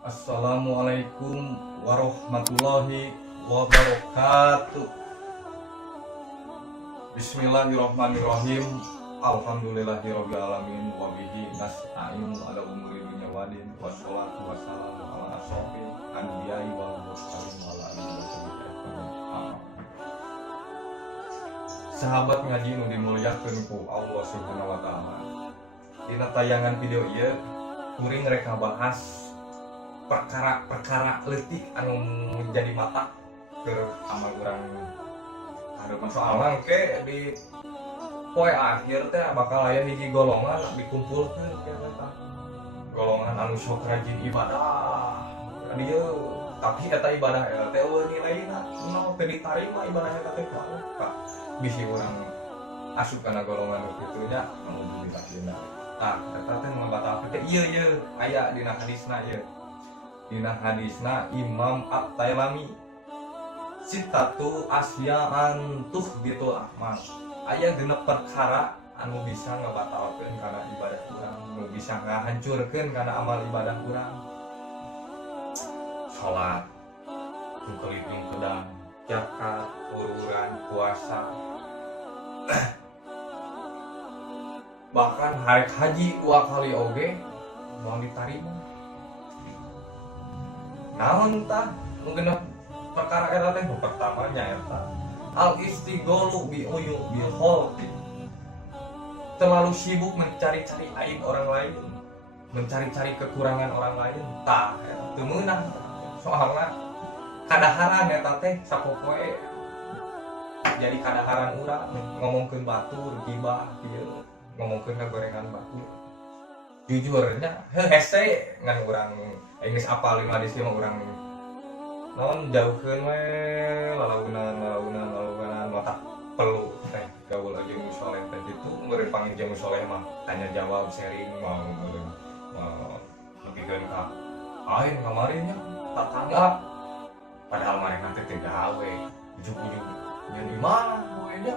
Assalamualaikum warahmatullahi wabarakatuh. Bismillahirrahmanirrahim. Alhamdulillahirabbil alamin wa bihi nasta'inu ala umuri dunya waddin wassalatu wassalamu ala asyrofil anbiya'i wal mursalin wa ala alihi wasallam. Sahabat ngaji nu dimuliakeun ku Allah Subhanahu wa taala. Dina tayangan video ieu kuring rek ngabahas perkara leutik anu menjadi mata ke amal urang hareup soalna ke di poe akhir teh bakal aya hiji golongan dikumpulkeun eta golongan anu sok rajin ibadah dieu tapi eta ibadah eta teh eueuh nilaina naon teu ditarima ibadah eta teh ka bisi urang asup kana golongan kitu nya anu ditakina tah eta teh ngabatalkeun teh ieu aya dina hadisna ieu. Dina hadisna Imam At-Tailami sitatu asya'an tuhbitul amal. Aya genep perkara anu bisa ngabatalkeun kana ibadah urang, anu bisa ngahancurkeun kana amal ibadah urang. Salat, keliling pedang, zakat, ururan, puasa. Bahkan haji 2 kali oge moal ditarima. Naon tah nu genep perkara eta teh pertama nyaeta al istighalu bi uyu bil khalqi, terlalu sibuk mencari-cari aib orang lain, mencari-cari kekurangan orang lain. Tah teu meunang soalna kadaharan eta teh sapopoe jadi kadaharan urang ngomongkeun batur gibah kieu ngomongkeun kagorengan batur. Jujurnya hese ngan urang geus apal 5 hadis mah urang naon jauhkeun we lalaunan mata perlu teh gaul aja musoleh teh itu meureun panggil jeung musoleh mah tanya jawab sharing mau nepikeun ka aing kamarin nya tatangga padahal marena teh teu gawe ujug-ujug nyeun imah we nya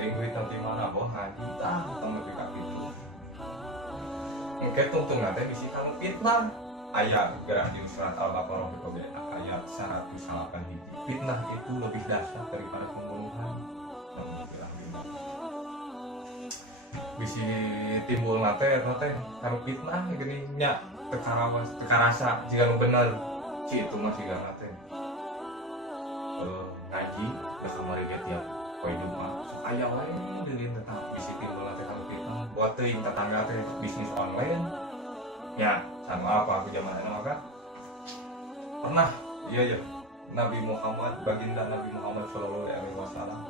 teh duit nanti mana boh haji tah tong nepi ka kitu. Engke tungtungna teh bisi kanu fitnah. Ayat gerak di surat Al-Baqarah ayat 108 hiji. Fitnah itu lebih dahsyat daripada pembunuhan. Bisi timbul nate kanu fitnah geuning nya teu karasa jika nu bener ci itu mah siga nate. Ngaji da kamari ge tiap poe Jumat sok aya wae deulin teh bisi timbul nate kanu fitnah. Buat teuing tetangga teh bisnis online. Ya, sama apa aku zaman itu maka pernah iya Nabi Muhammad baginda Nabi Muhammad Shallallahu Alaihi Wasallam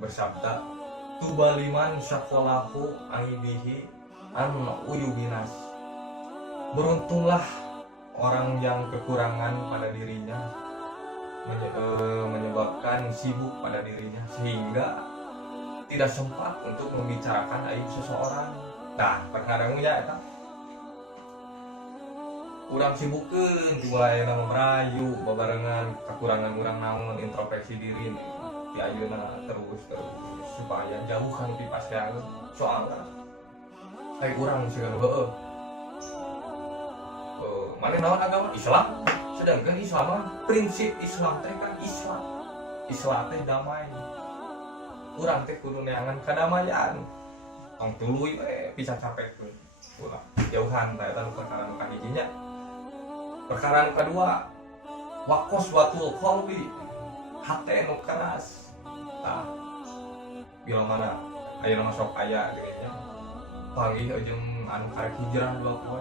bersabda tubaliman syakolahu aibihi an uyubinas, beruntunglah orang yang kekurangan pada dirinya menyebabkan sibuk pada dirinya sehingga tidak sempat untuk membicarakan aib seseorang. Nah, perkara nya eta urang sibukkeun dimulai nama merayu babarengan kekurangan urang naon introspeksi diri di ayeuna terus supaya jauhan ti pastiaeun soalna ai urang sigana heueuh mane naon agama Islam sedangkan Islam mah prinsip Islam teh kan Islam teh damai urang teh kudu neangan kadamaian tong tuluy bisa capekkeun ulah jauhan ta eta perkara nu kahijinya. Perkara nu kadua waqaswatul qalbi, hate nu keras. Tah bila mana aya nama sok aya geunya panggih jeung anu karek hijrah 2 poe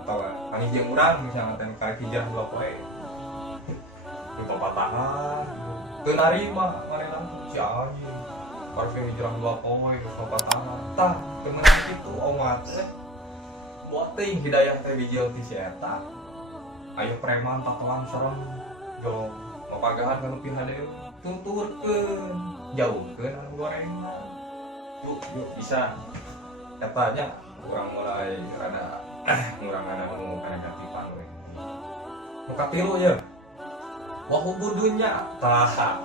atawa panggih jeung urang misalnya teh karek hijrah 2 poe di papatahan teu narima manehna si anjing parfum hijrah 2 poe terus papatahan tah teu meunang kitu omat buat teuing hidayah teh bijil ti si eta aya preman tatoan serem jolong mapagahan kanu pihadeu tuturkeun jauhkeun anu gorengan yuk bisa eta nya urang mulai rada urang ada nu negatifan we nu katilu ye wa hubudunya tah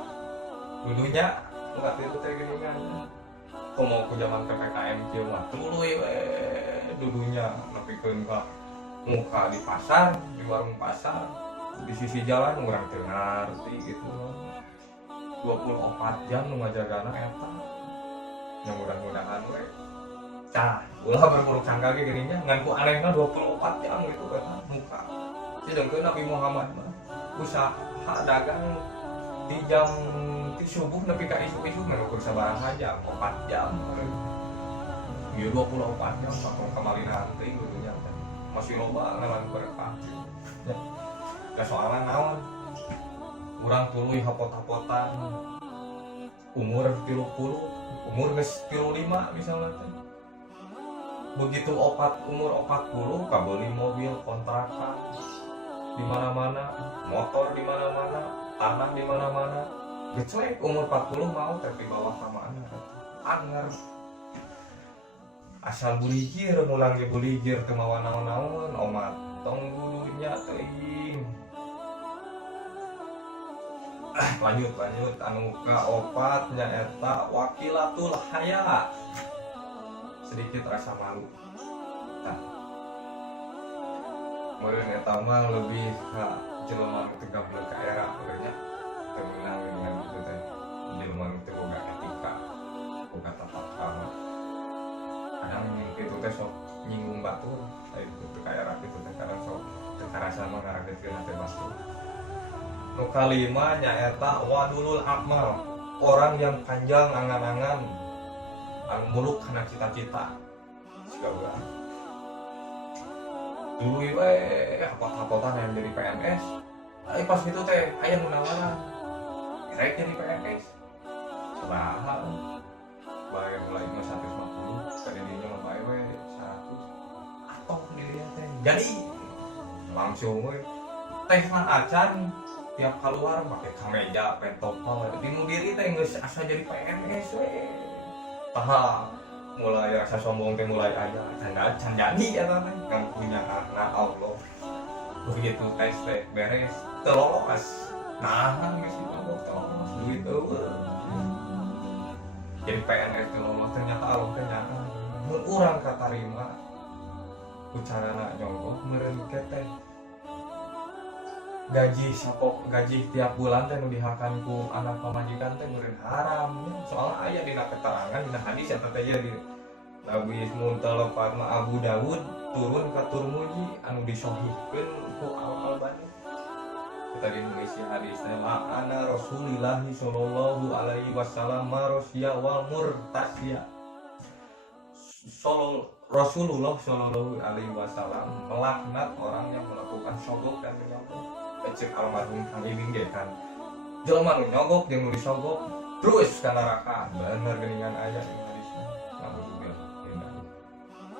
dudunya nu katilu teh geuningan komo ku zaman PPKM kieu mah tuluy we dudunya nepikeun ka muka di pasar, di warung pasar, di sisi jalan orang teu ngarti gitu. 24 jam nu ngajagana eta. Yang mudah-mudahan we cah ulah berburuk sangka ge geuning nya ngan ku anehna 24 jam gitu eta muka. Sedengkeun Nabi Muhammad mah usaha dagang di jam di subuh nepi ka isu-isu mah ukur sabaraha jam 4 jam. Ieu 24 jam saking kamalina teh gitu nya. Masih loba ngaran berkah. Ya. Gak soalan naon. Urang tuluy hapot-hapotan. Umur 30, umur geus 35 misalnya teh. Begitu umur 40 kabeli mobil kontrakan di mana-mana, motor di mana-mana, tanah di mana-mana. Gecek umur 40 mau tapi bawah sama anak. Anger. Asal bulijir mulang ge bulijir teu mawa naon-naon, omat tong dulunya teuing. Lanjut anu kaopat nyaeta wakilatul haya. Sedikit rasa malu. Nah, meureun eta mah lebih ka jelema nu teu gablek ka era urangnya teu meunang dengan kitu teh. Jelema nu teu boga etika, boga tata krama. Kadang kitu teh sok nyinggung batur, aya teu ka era kitu teh kadang sok teu karasa mah ngaragetkeun teh batur. Nu kalima nyaeta wadulul amal, orang yang panjang angan-angan anu muluk kana cita-cita. Siga urang. Dulu we hapot-hapotan yang jadi PNS. Pas gitu teh aya nu nawaran. Rek jadi PNS. Sabaraha? Bae mulai 150, kadinya mah bae we 100. Atoh di dieu teh. Jadi langsung we teh mah acan tiap keluar pakai kameja, pentopel, di nu diri teh geus asa jadi PNS we. Taha mulai rasa sombong teh mulai aya, can jadi eta teh kan punya anak Allah. Begitu tes teh beres, teu lolos. Nah, geus dipanggil teu lolos duit eueuh. Jadi PNS teu lolos ternyata Allah teh nyata. Mun urang katarima ku carana nyogok meureun teh gaji tiap bulan teh nu dihakan ku anak pamajikan teh meureun haram ya. Soalnya aya dina keterangan dina hadis eta teh di Nabi Muntalafat ma Abu Dawud turun ka Turmuji anu disahihkeun ku Al-Albani. Tadi nulis hadis teh ana Rasulullah sallallahu alaihi wasallam marosya wal murtasya. Rasulullah sallallahu alaihi wasallam melaknat orang yang melakukan syogok dan menyogok. Cek almarhum Kang Ibing ge kan jelema nu nyogok jeung nu disogok terus ka neraka. Bener geuningan aya di hadisna.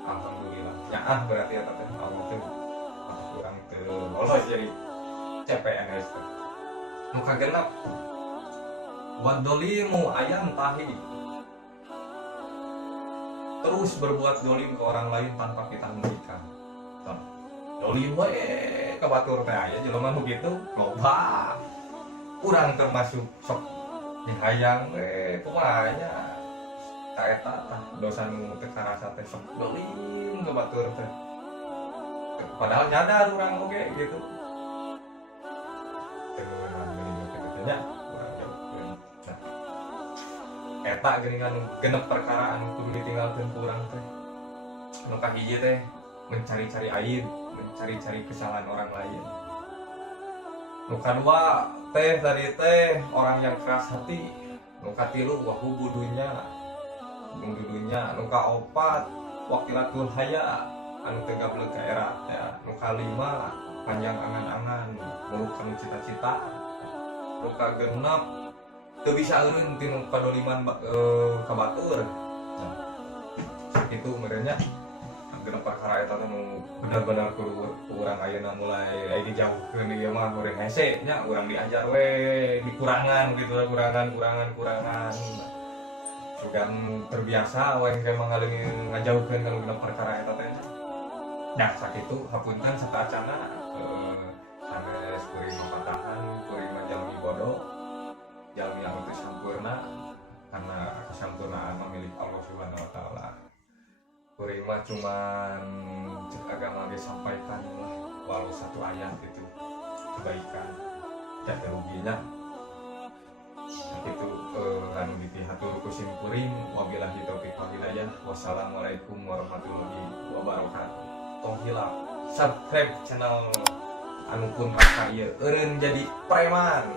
Alhamdulillah. Nyaah berarti eta teh Allah teh kurang teu lolos jadi CPNS teh. Nu kagenep wadolimu ayam tahi. Terus berbuat dolim ke orang lain tanpa kita memberikan. Dolim we ka batur teh aya jelema nu kitu loba. Urang termasuk sok dihayang we kumaha nya. Ta eta tah dosa nu teu karasa teh sok dolim ka batur teh. Padahal nyadar urang oge gitu. Teu meunang geuning kitu nya urang jauhkeun. Eta geuningan genep perkara anu kudu ditinggalkeun ku urang teh. Anu kahiji teh mencari-cari aib, mencari-cari kesalahan orang lain. Nu kadua teh tadi teh orang yang keras hati. Nu katilu wahu budunya, nu kaopat wakilatul haya anu teu gablek ka era ya. Nu kalima panjang angan-angan, muluk kana cita-cita. Nu kagenep teu bisa eureun ti nu kadoliman ka batur. Nah, sakitu meureun nya genep perkara eta teh nu bener-bener kudu urang ayeuna mulai dijauhkeun ieu mah urang hese nya urang diajar we dikurangan gitu lah kurangan. Sugan terbiasa we engke mangaleung ngajauhkeun kana genep perkara eta teh. Nah sakitu hapunten sakacana sanes kuring mapatahan kuring jalmi bodoh jalmi anu teu sampurna karena kesampurnaan milik Allah Subhanahu wa taala. kuring mah cuman cek agama ge sampaikan lah walau satu ayat itu kebaikan tidak ruginya itu anu dipihatur kusim kuring wabillahi taufiq wal hidayah wassalamualaikum warahmatullahi wabarakatuh. Tong hilap subscribe channel anu pun kakak ieu eureun jadi preman.